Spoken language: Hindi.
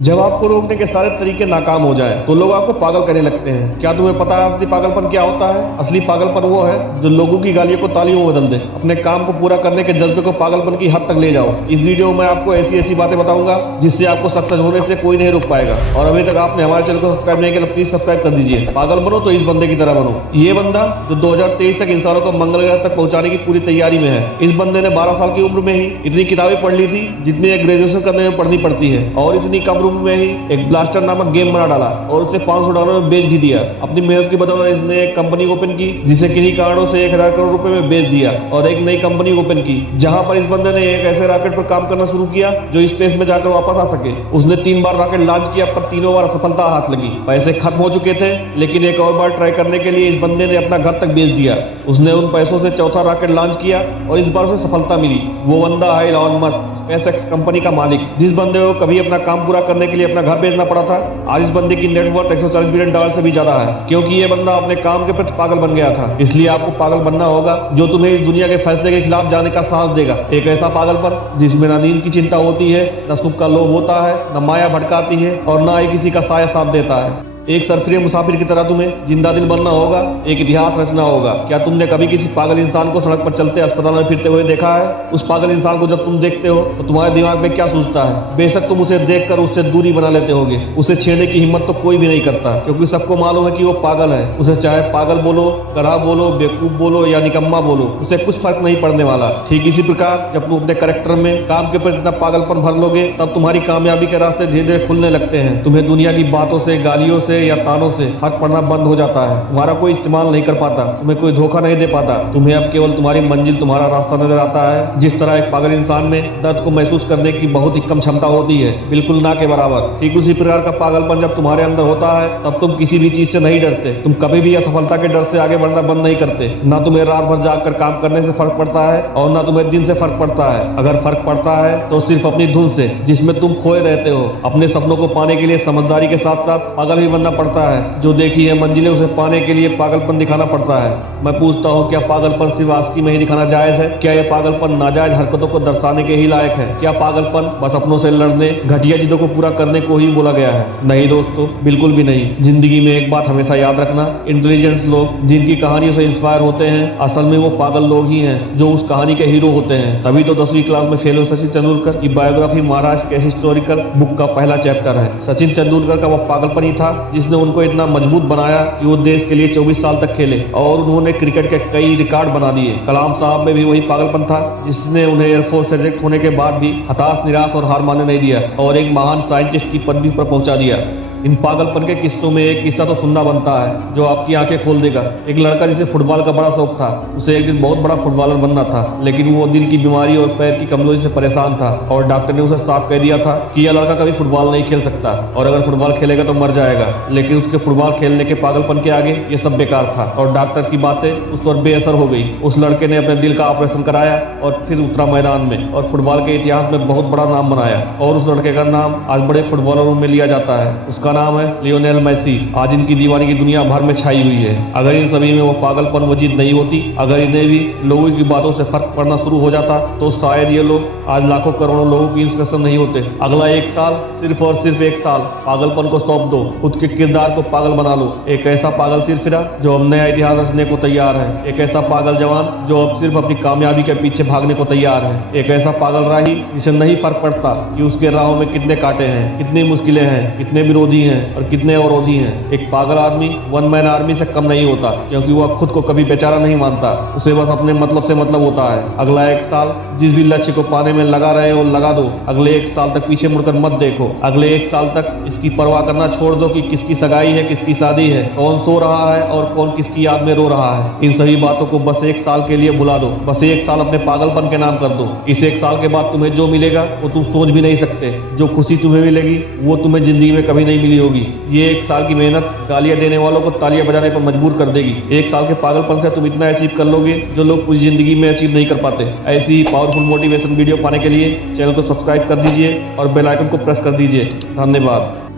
जब आपको रोकने के सारे तरीके नाकाम हो जाए तो लोग आपको पागल करने लगते हैं। क्या तुम्हें पता है असली पागलपन क्या होता है? असली पागलपन वो है जो लोगों की गालियों को तालियों में बदल दे, अपने काम को पूरा करने के जज्बे को पागलपन की हद तक ले जाओ। इस वीडियो में आपको ऐसी ऐसी बातें बताऊंगा जिससे आपको सक्सेस होने से कोई नहीं रोक पाएगा। और अभी तक आपने हमारे चैनल को सब्सक्राइब नहीं किया तो प्लीज सब्सक्राइब कर दीजिए। पागल बनो तो इस बंदे की तरह बनो। ये बंदा जो 2023 तक इंसानों को मंगल ग्रह तक पहुंचाने की पूरी तैयारी में है। इस बंदे ने 12 साल की उम्र में ही इतनी किताबें पढ़ ली थी जितनी एक ग्रेजुएशन करने में पढ़नी पड़ती है, और इतनी कम उम्र में ही एक ब्लास्टर नामक गेम बना डाला और उसे $500 में बेच भी दिया। अपनी मेहनत की बदौलत इसने एक कंपनी ओपन की जिसे किन्हीं कारणों से 1000 करोड़ रुपए में बेच दिया, और एक नई कंपनी ओपन की जहां पर इस बंदे ने एक ऐसे रॉकेट पर काम करना शुरू किया जो स्पेस में जाकर वापस आ सके। उसने 3 बार रॉकेट लॉन्च किया पर तीनों बार असफलता हाथ लगी। पैसे खत्म हो चुके थे, लेकिन एक और बार ट्राई करने के लिए इस बंदे ने अपना घर तक बेच दिया। उसने उन पैसों से चौथा रॉकेट लॉन्च किया और इस बार उसे सफलता मिली। वो बंदा है इलॉन मस्क, स्पेसएक्स कंपनी का मालिक। जिस बंदे को कभी अपना काम पूरा करने के लिए अपना घर बेचना पड़ा था, आज इस बंदे की नेटवर्थ $140 बिलियन से भी ज्यादा है, क्योंकि ये बंदा अपने काम के प्रति पागल बन गया था। इसलिए आपको पागल बनना होगा जो तुम्हें इस दुनिया के फैसले के खिलाफ जाने का साहस देगा। एक ऐसा पागलपन जिसमें न नींद की चिंता होती है, न सुख का लोभ होता है, न माया भटकाती है, और न ही किसी का साया साथ देता है। एक सरफिरे मुसाफिर की तरह तुम्हें जिंदा दिल बनना होगा, एक इतिहास रचना होगा। क्या तुमने कभी किसी पागल इंसान को सड़क पर चलते, अस्पताल में फिरते हुए देखा है? उस पागल इंसान को जब तुम देखते हो तो तुम्हारे दिमाग में क्या सोचता है? बेशक तुम उसे देखकर उससे दूरी बना लेते होगे, उसे छेड़ने की हिम्मत तो कोई भी नहीं करता, क्योंकि सबको मालूम है कि वो पागल है। उसे चाहे पागल बोलो, गधा बोलो, बेवकूफ बोलो या निकम्मा बोलो, उसे कुछ फर्क नहीं पड़ने वाला। ठीक इसी प्रकार जब तुम अपने कैरेक्टर में काम के प्रति इतना पागलपन भर लोगे, तब तुम्हारी कामयाबी के रास्ते धीरे धीरे खुलने लगते हैं। तुम्हें दुनिया की बातों से, गालियों से या तानों से फर्क पड़ना बंद हो जाता है। तुम्हारा कोई इस्तेमाल नहीं कर पाता, तुम्हें कोई धोखा नहीं दे पाता। तुम्हें अब केवल तुम्हारी मंजिल, तुम्हारा रास्ता नजर आता है। जिस तरह एक पागल इंसान में दर्द को महसूस करने की बहुत ही कम क्षमता होती है, बिल्कुल ना के बराबर, ठीक उसी प्रकार का पागलपन जब तुम्हारे अंदर होता है तब तुम किसी भी चीज से नहीं डरते। तुम कभी भी असफलता के डर से आगे बढ़ना बंद नहीं करते। ना तुम्हें रात भर जागकर काम करने से फर्क पड़ता है और ना तुम्हें दिन से फर्क पड़ता है। अगर फर्क पड़ता है तो सिर्फ अपनी धुन से, जिसमें तुम खोए रहते हो। अपने सपनों को पाने के लिए समझदारी के साथ साथ पागल भी बनना पड़ता है। जो देखी है मंजिलें उसे पाने के लिए पागलपन दिखाना पड़ता है। मैं पूछता हूँ, क्या पागलपन सिर्फ आस्की में ही दिखाना जायज है? क्या यह पागलपन नाजायज हरकतों को दर्शाने के ही लायक है? क्या पागलपन बस अपनों से लड़ने, घटिया जिदों को पूरा करने को ही बोला गया है? नहीं दोस्तों, बिल्कुल भी नहीं। जिंदगी में एक बात हमेशा याद रखना, इंटेलिजेंस लोग जिनकी कहानियों से इंस्पायर होते हैं, असल में वो पागल लोग ही हैं जो उस कहानी के हीरो होते हैं। तभी तो 10वीं क्लास में फेल हुए सचिन तेंदुलकर की बायोग्राफी महाराष्ट्र के हिस्टोरिकल बुक का पहला चैप्टर है। सचिन तेंदुलकर का वो पागलपन ही था जिसने उनको इतना मजबूत बनाया कि वो देश के लिए 24 साल तक खेले, और उन्होंने क्रिकेट के कई रिकॉर्ड बना दिए। कलाम साहब में भी वही पागलपन था जिसने उन्हें एयरफोर्स सेलेक्ट होने के बाद भी हताश, निराश और हार मानने नहीं दिया और एक महान साइंटिस्ट की पदवी पर पहुंचा दिया। इन पागलपन के किस्सों में एक किस्सा तो सुनना बनता है जो आपकी आंखें खोल देगा। एक लड़का जिसे फुटबॉल का बड़ा शौक था, उसे एक दिन बहुत बड़ा फुटबॉलर बनना था, लेकिन वो दिल की बीमारी और पैर की कमजोरी से परेशान था, और डॉक्टर ने उसे साफ कह दिया था कि यह लड़का कभी फुटबॉल नहीं खेल सकता, और अगर फुटबॉल खेलेगा तो मर जाएगा। लेकिन उसके फुटबॉल खेलने के पागलपन के आगे ये सब बेकार था, और डॉक्टर की बातें उस पर बेअसर हो गई। उस लड़के ने अपने दिल का ऑपरेशन कराया और फिर उतरा मैदान में, और फुटबॉल के इतिहास में बहुत बड़ा नाम बनाया। और उस लड़के का नाम आज बड़े फुटबॉलरों में लिया जाता है। उसका नाम है लियोनेल मेसी। आज इनकी दीवानी की दुनिया भर में छाई हुई है। अगर इन सभी में वो पागलपन, वो जिद नहीं होती, अगर इन्हें भी लोगों की बातों से फर्क पड़ना शुरू हो जाता, तो शायद ये लोग आज लाखों करोड़ों लोगों की इंस्पिरेशन नहीं होते। अगला 1 साल, सिर्फ और सिर्फ 1 साल पागलपन को सौंप दो। खुद के किरदार को पागल बना लो। एक ऐसा पागल सिरफिरा जो अब नया इतिहास रचने को तैयार है। एक ऐसा पागल जवान जो अब सिर्फ अपनी कामयाबी के पीछे भागने को तैयार है। एक ऐसा पागल राही जिसे नहीं फर्क पड़ता कि उसके राहों में कितने कांटे हैं, कितनी मुश्किलें हैं, कितने विरोधी हैं और कितने अवरोधी हैं। एक पागल आदमी वन मैन आर्मी से कम नहीं होता, क्योंकि वह खुद को कभी बेचारा नहीं मानता। उसे बस अपने मतलब से मतलब होता है। अगला 1 साल जिस भी लक्ष्य को पाने में लगा रहे हो लगा दो। अगले 1 साल तक पीछे मुड़कर मत देखो। अगले 1 साल तक इसकी परवाह करना छोड़ दो कि किसकी सगाई है, किसकी शादी है, कौन सो रहा है और कौन किसकी याद में रो रहा है। इन सभी बातों को बस 1 साल के लिए भुला दो। बस 1 साल अपने पागलपन के नाम कर दो। इस 1 साल के बाद तुम्हें जो मिलेगा वो तुम सोच भी नहीं सकते। जो खुशी तुम्हें मिलेगी वो तुम्हें जिंदगी में कभी नहीं मिली होगी। ये 1 साल की मेहनत गालियां देने वालों को तालियां बजाने पर मजबूर कर देगी। 1 साल के पागलपन से तुम इतना अचीव कर लोगे जो लोग पूरी जिंदगी में अचीव नहीं कर पाते। ऐसी ही पावरफुल मोटिवेशन वीडियो पाने के लिए चैनल को सब्सक्राइब कर दीजिए और बेल आइकन को प्रेस कर दीजिए। धन्यवाद।